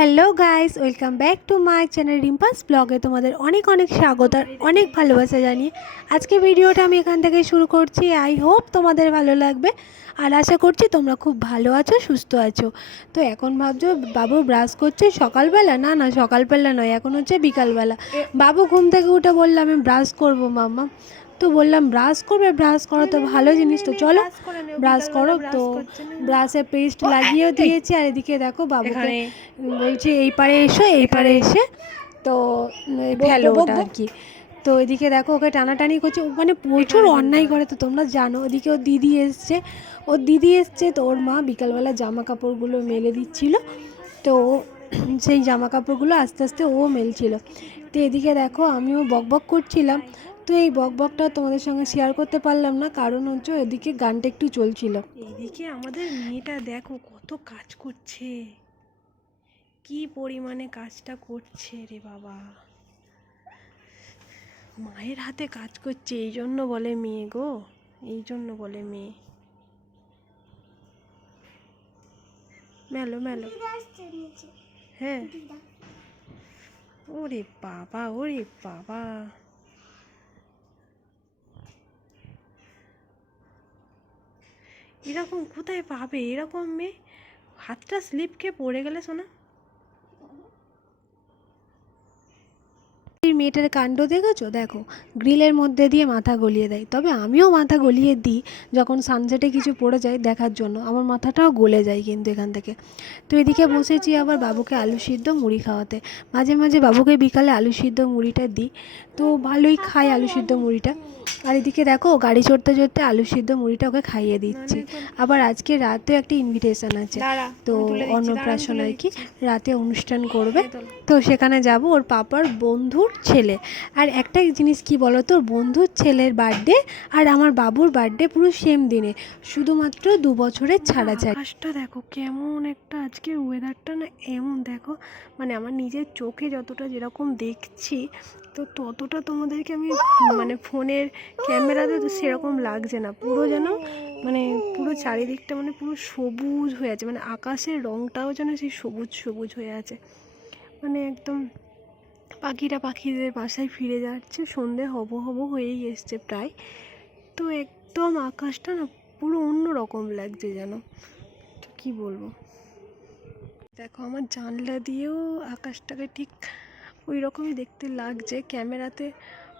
Hello guys welcome back to my channel রিম্পাস ব্লগে তোমাদের অনেক অনেক স্বাগত আর অনেক ভালোবাসা জানিয়ে। আজকে ভিডিওটা আমি এখান থেকে শুরু করছি। আই হোপ তোমাদের ভালো লাগবে। আর আশা করছি তোমরা খুব ভালো আছো সুস্থ আছো। তো এখন ভাবছ বাবু ব্রাশ করছে সকালবেলা? না না সকালবেলা নয় এখন হচ্ছে বিকালবেলা। বাবু ঘুম থেকে উঠে বলল আমি ব্রাশ করব মাম্মা। তো বললাম ব্রাশ করবে ব্রাশ করো তো ভালো জিনিস তো। চলো ব্রাশ করো তো। ব্রাশে পেস্ট লাগিয়েও দিয়েছি। আর এদিকে দেখো বাবুকে বলছি এই পারে এসো এই পারে এসে তো ফেলো ওটা আর কি। তো এদিকে দেখো ওকে টানাটানি করছে। মানে প্রচুর অন্যায় করে তো তোমরা জানো। ওদিকে ওর দিদি এসছে। ওর দিদি এসছে তো ওর মা বিকালবেলা জামা কাপড়গুলো মেলে দিচ্ছিল। তো সেই জামা কাপড়গুলো আস্তে আস্তে ও মেলছিল। তো এদিকে দেখো আমিও বকবক করছিলাম। তো এই বকবকটা তোমাদের সঙ্গে শেয়ার করতে পারলাম না কারণ হচ্ছে এদিকে গানটা একটু চলছিল। এদিকে আমাদের মেয়েটা দেখো কত কাজ করছে। কি পরিমাণে কাজটা করছে রে বাবা। মায়ের হাতে কাজ করছে এই জন্য বলে মেয়ে গো এই জন্য বলে মেয়ে। মেলো মেলো। হ্যাঁ। ওরে বাবা ওরে বাবা। এরকম কোথায় পাবে? এরকম মেয়ে? হাতটা স্লিপ খেয়ে পড়ে গেলে শোনা মেয়েটার কাণ্ড দেখেছ? দেখো গ্রিলের মধ্যে দিয়ে মাথা গলিয়ে দেয়। তবে আমিও মাথা গলিয়ে দিই যখন সানসেটে কিছু পড়ে যায় দেখার জন্য। আমার মাথাটাও গলে যায় কিন্তু এখান থেকে। তো এদিকে বসেছি আবার বাবুকে আলু সিদ্ধ মুড়ি খাওয়াতে। মাঝে মাঝে বাবুকে বিকালে আলু সিদ্ধ মুড়িটা দিই। তো ভালোই খায় আলু সিদ্ধ মুড়িটা। আর এদিকে দেখো গাড়ি চড়তে চড়তে আলু সিদ্ধ মুড়িটা ওকে খাইয়ে দিচ্ছি। আবার আজকে রাতেও একটা ইনভিটেশন আছে। তো অন্নপ্রাশন আর কি রাতে অনুষ্ঠান করবে। তো সেখানে যাব ওর পাপার বন্ধুর ছেলে। আর একটা জিনিস কি বলো তো, বন্ধুর ছেলের বার্থডে আর আমার বাবুর বার্থডে পুরো সেম দিনে। শুধুমাত্র দু বছরের ছাড়া ছাড়া। আকাশটা দেখো কেমন একটা আজকে ওয়েদারটা না এমন, দেখো। মানে আমার নিজের চোখে যতটা যেরকম দেখছি, তো ততটা তোমাদেরকে আমি মানে ফোনের ক্যামেরাতে তো সেরকম লাগছে না। পুরো যেন মানে পুরো চারিদিকটা মানে পুরো সবুজ হয়ে আছে। মানে আকাশের রংটাও যেন সেই সবুজ সবুজ হয়ে আছে। মানে একদম পাখিরা পাখিদের বাসায় ফিরে যাচ্ছে, সন্ধে হব হব হয়েই এসছে প্রায়। তো একদম আকাশটা না পুরো অন্য রকম লাগছে যেন। তো কী বলব? দেখো আমার জানলা দিয়েও আকাশটাকে ঠিক ওই রকমই দেখতে লাগছে, ক্যামেরাতে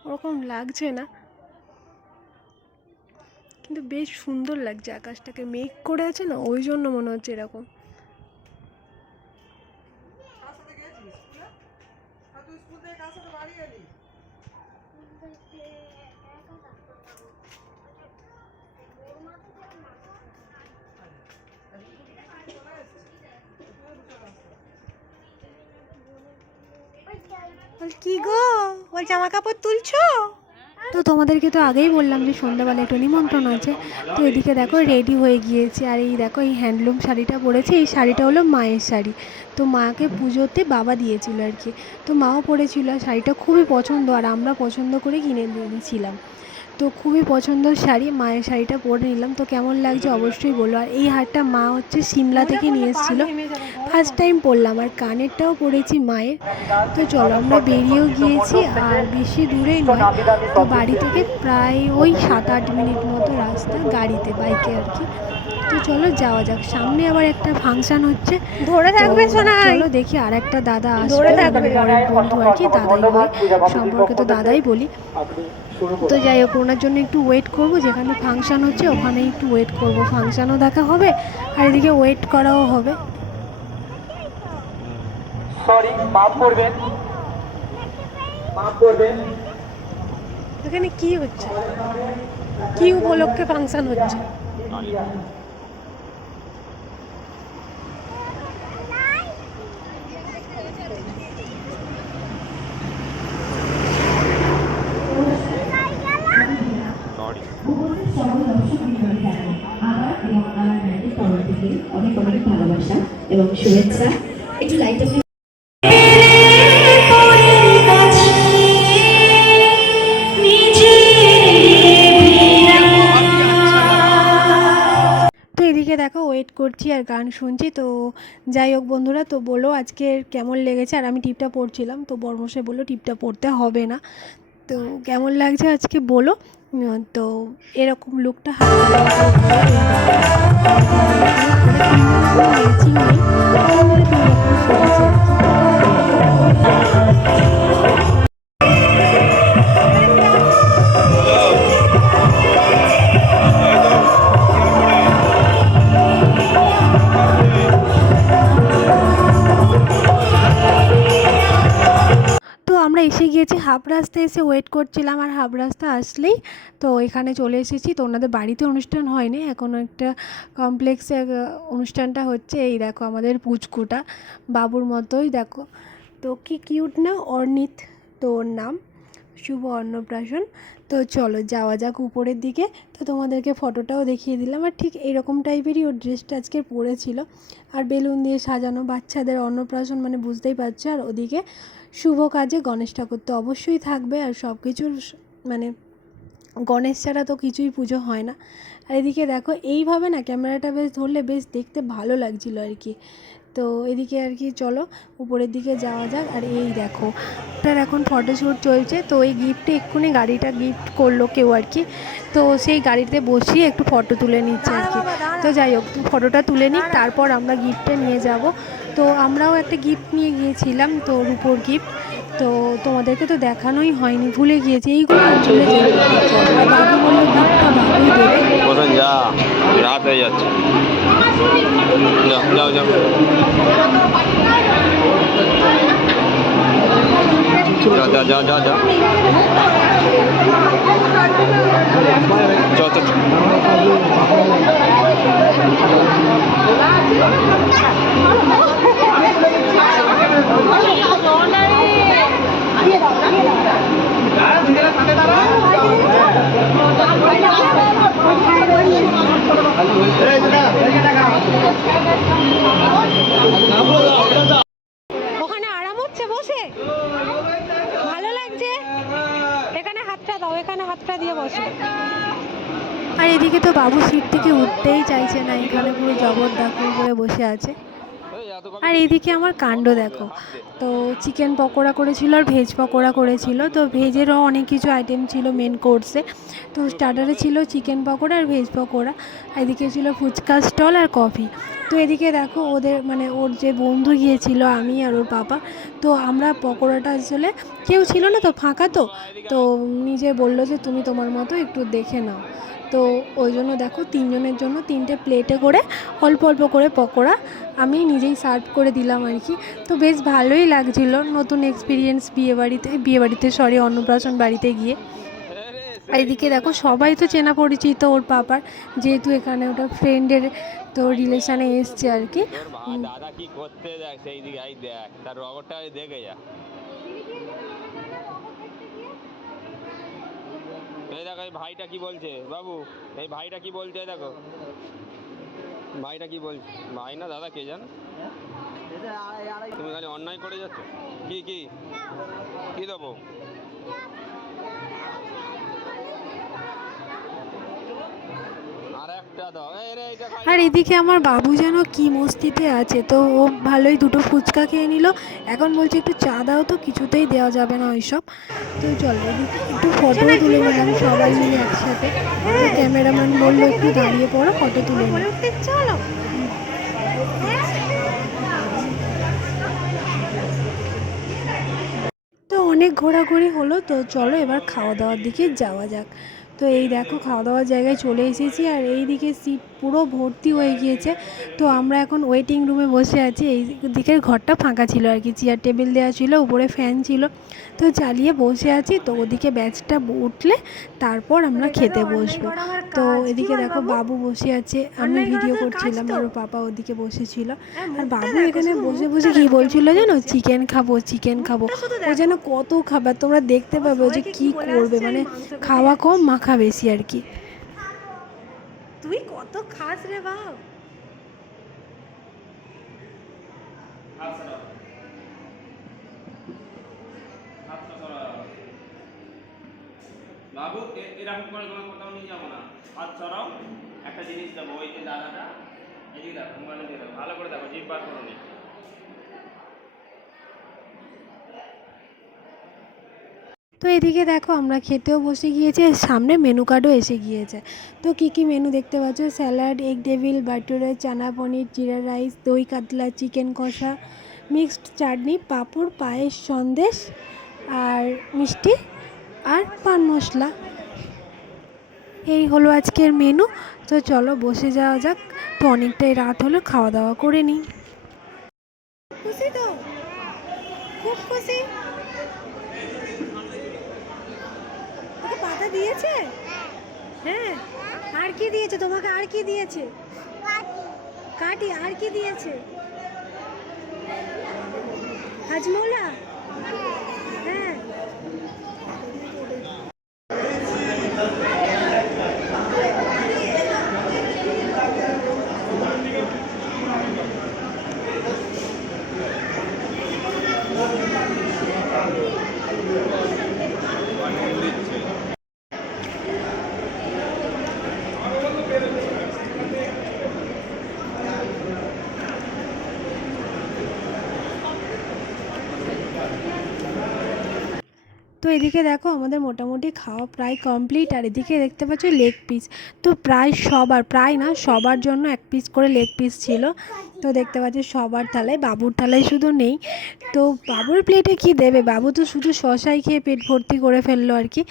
ওরকম লাগছে না। কিন্তু বেশ সুন্দর লাগছে আকাশটাকে। মেঘ করে আছে না, ওই জন্য মনে হচ্ছে এরকম। বল কি গো বল জামা কাপড় তুলছো? তো তোমাদেরকে তো আগেই বললাম যে সন্ধ্যাবেলা একটু নিমন্ত্রণ আছে। তো এদিকে দেখো রেডি হয়ে গিয়েছে। আর এই দেখো এই হ্যান্ডলুম শাড়িটা পরেছে। এই শাড়িটা হলো মায়ের শাড়ি। তো মাকে পুজোতে বাবা দিয়েছিল আর কি। তো মাও পরেছিল। আর শাড়িটা খুবই পছন্দ। আর আমরা পছন্দ করে কিনে দিয়েছিলাম তো খুবই পছন্দের শাড়ি মায়ের শাড়িটা পরে নিলাম। তো কেমন লাগছে অবশ্যই বলো। আর এই হারটা মা হচ্ছে সিমলা থেকে নিয়ে এসেছিল ফার্স্ট টাইম পরলাম আর কানেরটাও পরেছি মায়ের। তো চলো আমরা বেরিয়েও গিয়েছি আর বেশি দূরে নয়। তো বাড়ি থেকে প্রায় ওই সাত আট মিনিট মতো রাস্তা গাড়িতে বাইকে আর কি। তো চলো যাওয়া যাক। সামনে আবার একটা ফাংশন হচ্ছে। ধরে থাকবে চলো দেখি আর একটা দাদা আসবে থাকবে। বন্ধু আর কি দাদাই হয় সম্পর্কে তো দাদাই বলি। তো যাই হোক ওনার জন্য একটু ওয়েট করব যেখানে ফাংশান হচ্ছে ওখানে একটু ওয়েট করব। ফাংশানও দেখা হবে আর এদিকে ওয়েট করাও হবে। সরি মাফ করবেন। মাফ করবেন। এখানে কি হচ্ছে? কি উপলক্ষে ফাংশন হচ্ছে আবার এবং আমার ম্যাডের তরফ থেকে অনেক অনেক ভালোবাসা এবং শুভেচ্ছা। একটু লাইট আপনি এদিকে দেখো ওয়েট করছি আর গান শুনছি। তো যাই হোক বন্ধুরা, তো বলো আজকে কেমন লেগেছে? আর আমি টিপটা পড়ছিলাম, তো বর্মশাই বলল টিপটা পড়তে হবে না। তো কেমন লাগছে আজকে বলো? তো এরকম লুকটা গিয়েছি হাফ রাস্তা এসে ওয়েট করছিলাম আর হাফ রাস্তা আসলেই তো এখানে চলে এসেছি। তো ওনাদের বাড়িতে অনুষ্ঠান হয়নি, এখন একটা কমপ্লেক্সে অনুষ্ঠানটা হচ্ছে। এই দেখো আমাদের পুচকুটা, বাবুর মতোই দেখো। তো কি কিউট না? অর্নিত তো ওর নাম, শুভ অন্নপ্রাশন। তো চলো যাওয়া যাক উপরের দিকে। তো তোমাদেরকে ফটোটাও দেখিয়ে দিলাম। আর ঠিক এরকম টাইপেরই ওর ড্রেসটা আজকে পরেছিল। আর বেলুন দিয়ে সাজানো বাচ্চাদের অন্নপ্রাশন মানে বুঝতেই পারছ। আর ওদিকে শুভ কাজে গণেশ ঠাকুর তো অবশ্যই থাকবে আর সব কিছুর মানে গণেশ ছাড়া তো কিছুই পুজো হয় না। আর এদিকে দেখো এইভাবে না ক্যামেরাটা বেশ ধরলে বেশ দেখতে ভালো লাগছিল আর কি। তো এদিকে আর কি চলো উপরের দিকে যাওয়া যাক। আর এই দেখো তার এখন ফটোশ্যুট চলছে তো এই গিফটে এক্ষুনি গাড়িটা গিফট করল কেউ আর কি। তো সেই গাড়িতে বসিয়ে একটু ফটো তুলে নিচ্ছে আর কি। তো যাই হোক ফটোটা তুলে নিই তারপর আমরা গিফটটা নিয়ে যাব। তো আমরাও একটা গিফট নিয়ে গিয়েছিলাম, তো রূপোর গিফট তো তোমাদেরকে তো দেখানোই হয়নি, ভুলে গিয়েছি। এইগুলো দেবে। যা হয়ে যাচ্ছে। যা যা যা যা চ চ। ওখানে আরাম হচ্ছে বসে ভালো লাগছে এখানে হাতটা দাও এখানে হাতটা দিয়ে আর এদিকে তো বাবু সিট থেকে উঠতেই চাইছে না, এখানে পুরো জবরদখল করে বসে আছে। আর এইদিকে আমার কাণ্ড দেখো। তো চিকেন পকোড়া করেছিল আর ভেজ পকোড়া করেছিল। তো ভেজেরও অনেক কিছু আইটেম ছিল মেন কোর্সে তো স্টার্টারে ছিল চিকেন পকোড়া আর ভেজ পকোড়া। এদিকে ছিল ফুচকা স্টল আর কফি তো এদিকে দেখো ওদের মানে ওর যে বন্ধু গিয়েছিল, আমি আর ওর বাবা। তো আমরা পকোড়াটা আসলে কেউ ছিল না তো, ফাঁকা তো। তো নিজে বলল যে, তুমি তোমার মতো একটু দেখে নাও। তো ওই জন্য দেখো তিনজনের জন্য তিনটে প্লেটে করে অল্প অল্প করে পকোড়া আমি নিজেই সার্ভ করে দিলাম আর কি। তো বেশ ভালোই লাগছিল নতুন এক্সপিরিয়েন্স বিয়ে বাড়িতে বিয়ে বাড়িতে সরি অন্নপ্রাশন বাড়িতে গিয়ে। এদিকে দেখো সবাই তো চেনা পরিচিত ওর পাপার যেহেতু এখানে ওটা ফ্রেন্ডের তো রিলেশানে এসছে আর কি। দাদা কি করতে দেখ সেই দিকে দেখ, তার রগরটা আই দেখে যা। এই দেখো, এই ভাইটা কি বলছে? বাবু, এই ভাইটা কি বলছে দেখো। ভাইটা কি বলছে ভাই না দাদা, কে জান? তুমি খালি অন্যায় করে যাচ্ছ? কি কি? কি দেবো? আর একটা দাও আর এদিকে আমার বাবু যেন কি মস্তিতে আছে। তো ও ভালোই দুটো ফুচকা খেয়ে নিল। এখন বলছে একটু চা দাও তো কিছুতেই দেওয়া যাবে না ওইসব। তো চলো একটু ফটো তুলে নিলাম সবাই মিলে একসাথে। ক্যামেরাম্যান বলল একটু দাঁড়িয়ে পড়ো ফটো তুলে চলো। অনেক ঘোরাঘুরি হলো তো চলো এবার খাওয়া দাওয়ার দিকে যাওয়া যাক। তো এই দেখো খাওয়া দাওয়ার জায়গায় চলে এসেছি। আর এই দিকে সিট পুরো ভর্তি হয়ে গিয়েছে। তো আমরা এখন ওয়েটিং রুমে বসে আছি। এই দিকের ঘরটা ফাঁকা ছিল আর কি। চেয়ার টেবিল দেওয়া ছিল উপরে ফ্যান ছিল। তো চালিয়ে বসে আছি। তো ওদিকে ব্যাচটা উঠলে তারপর আমরা খেতে বসবো। তো এদিকে দেখো বাবু বসে আছে। আমি ভিডিও করছিলাম আর ওর পাপা ওদিকে বসেছিল। আর বাবু এখানে বসে বসে কি বলছিল জানো? চিকেন খাব চিকেন খাব। ও যেন কত খাবার তোমরা দেখতে পাবে। যে কি করবে? মানে খাওয়া কম মাখা বেশি আর কি। তুই কত খাস রে বাপ। বাবু এরকম করে তোমার কোথাও নিয়ে যাব না। হাত ছড়াও একটা জিনিস দেবো, ওই যে দাদাটা এদিকে দেখো, মোবাইলে দিয়ে ভালো করে দেখো জিপ বার করো তো এদিকে দেখো আমরা খেতেও বসে গিয়েছি সামনে মেনু কার্ডও এসে গিয়েছে। তো কী কী মেনু দেখতে পাচ্ছ? স্যালাড এগ ডেভিল বাটুরে চানা পনির জিরা রাইস দই, কাতলা চিকেন কষা মিক্সড চাটনি পাঁপড়, পায়েস, সন্দেশ, আর মিষ্টি, আর পান মশলা। এই হলো আজকের মেনু তো চলো বসে যাওয়া যাক। তো অনেকটাই রাত হলো, খাওয়া দাওয়া করে নিই খুশি তো খুব খুশি তোকে পাতা দিয়েছে? হ্যাঁ। আর কি দিয়েছে? তোমাকে আর কি দিয়েছে? কাটি আর কি দিয়েছে? হাজমোলা হ্যাঁ তো এদিকে দেখো আমাদের মোটামুটি খাওয়া প্রায় কমপ্লিট আর এদিকে দেখতে পাচ্ছ লেগ পিস তো প্রায় সবার, প্রায় না, সবার জন্য এক পিস করে লেগ পিস ছিল। তো দেখতে পাচ্ছি সবার থালায়, বাবুর থালায় শুধু নেই। তো বাবুর প্লেটে কি দেবে? বাবু তো শুধু শশাই খেয়ে পেট ভর্তি করে ফেলল আর কি।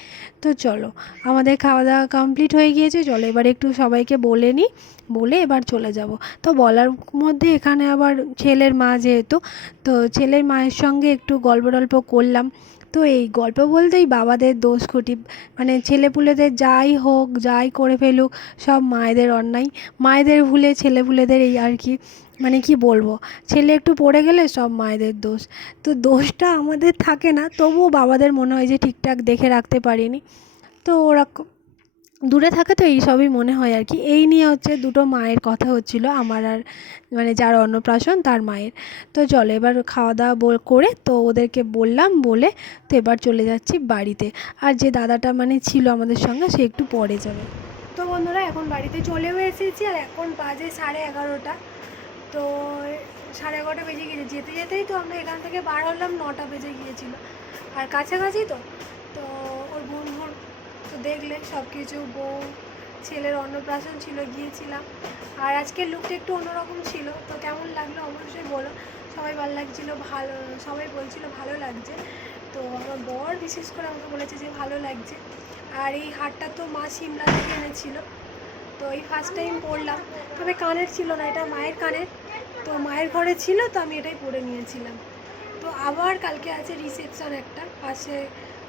তো চলো, আমাদের খাওয়া দাওয়া কমপ্লিট হয়ে গিয়েছে। চলো এবার একটু সবাইকে বলে নিই বলে এবার চলে যাব। তো বলার মধ্যে এখানে আবার ছেলের মা যেহেতু, তো ছেলের মায়ের সঙ্গে একটু গল্প টল্প করলাম। তো এই গল্প বলতেই বাবাদের দোষ খুঁটি মানে ছেলেপুলেদের যাই হোক, যাই করে ফেলুক, সব মায়েদের অন্যায়। মায়েদের ভুলে ছেলেপুলেদের এই আর কি মানে কি বলব, ছেলে একটু পড়ে গেলে সব মায়েদের দোষ। তো দোষটা আমাদের থাকে না, তবুও বাবাদের মনে হয় যে ঠিকঠাক দেখে রাখতে পারিনি। তো ওরকম দূরে থাকে তো এই সবই মনে হয় আর কি। এই নিয়ে হচ্ছে দুটো মায়ের কথা হচ্ছিল, আমার আর মানে যার অন্নপ্রাশন তার মায়ের। তো চলো এবার খাওয়া দাওয়া করে তো ওদেরকে বললাম বলে তো এবার চলে যাচ্ছি বাড়িতে। আর যে দাদাটা মানে ছিল আমাদের সঙ্গে সে একটু পরে যাবে। তো বন্ধুরা এখন বাড়িতে চলেও এসেছি আর এখন বাজে সাড়ে এগারোটা। তো সাড়ে এগারোটা বেজে গিয়েছে। যেতে যেতেই তো আমরা এখান থেকে বার হলাম, নটা বেজে গিয়েছিল। আর কাছাকাছি তো তো দেখলে সব কিছু বউ, ছেলের অন্নপ্রাশন ছিল, গিয়েছিলাম। আর আজকের লুকটা একটু অন্যরকম ছিল। তো কেমন লাগল অবশ্যই বলো। সবাই ভালো লাগছিল, ভালো, সবাই বলছিল ভালো লাগছে। তো আমার বর বিশেষ করে আমাকে বলেছে যে ভালো লাগছে। আর এই হারটা তো মা সিমলা থেকে এনেছিল। তো এই ফার্স্ট টাইম পরলাম। তবে কানের ছিল না, এটা মায়ের কানের। তো মায়ের ঘরে ছিল, তো আমি এটাই পরে নিয়েছিলাম। তো আবার কালকে আছে রিসেপশন একটা। পাশে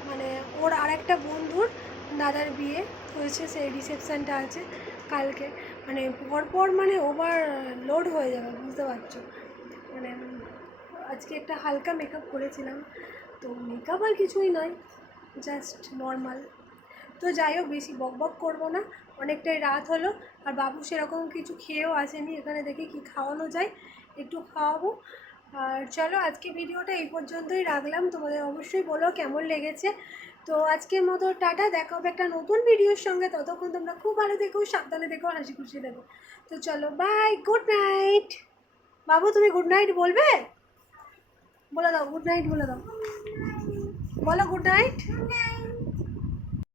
মানে ওর আর একটা বন্ধুর দাদার বিয়ে হয়েছে, সেই রিসেপশনটা আছে কালকে। মানে পরপর মানে ওভার লোড হয়ে যাবে, বুঝতে পারছ? মানে আজকে একটা হালকা মেকআপ করেছিলাম, তো মেকআপ আর কিছুই নয় জাস্ট নর্মাল তো যাই হোক, বেশি বক বক করব না, অনেকটাই রাত হলো, আর বাবু সেরকম কিছু খেয়েও আসেনি, এখানে দেখি কি খাওয়ানো যায়, একটু খাওয়াবো। আর চলো, আজকে ভিডিওটা এই পর্যন্তই রাখলাম, তোমাদের অবশ্যই বলো কেমন লেগেছে। তো আজকের মতো টাটা, দেখা হবে একটা নতুন ভিডিওর সঙ্গে। ততক্ষণ তোমরা খুব ভালো দেখো সাবধানে দেখো হাসি খুশি দেখো তো চলো বাই গুড নাইট বাবু, তুমি গুড নাইট বলবে? বলে দাও গুড নাইট বলে দাও। বলো গুড নাইট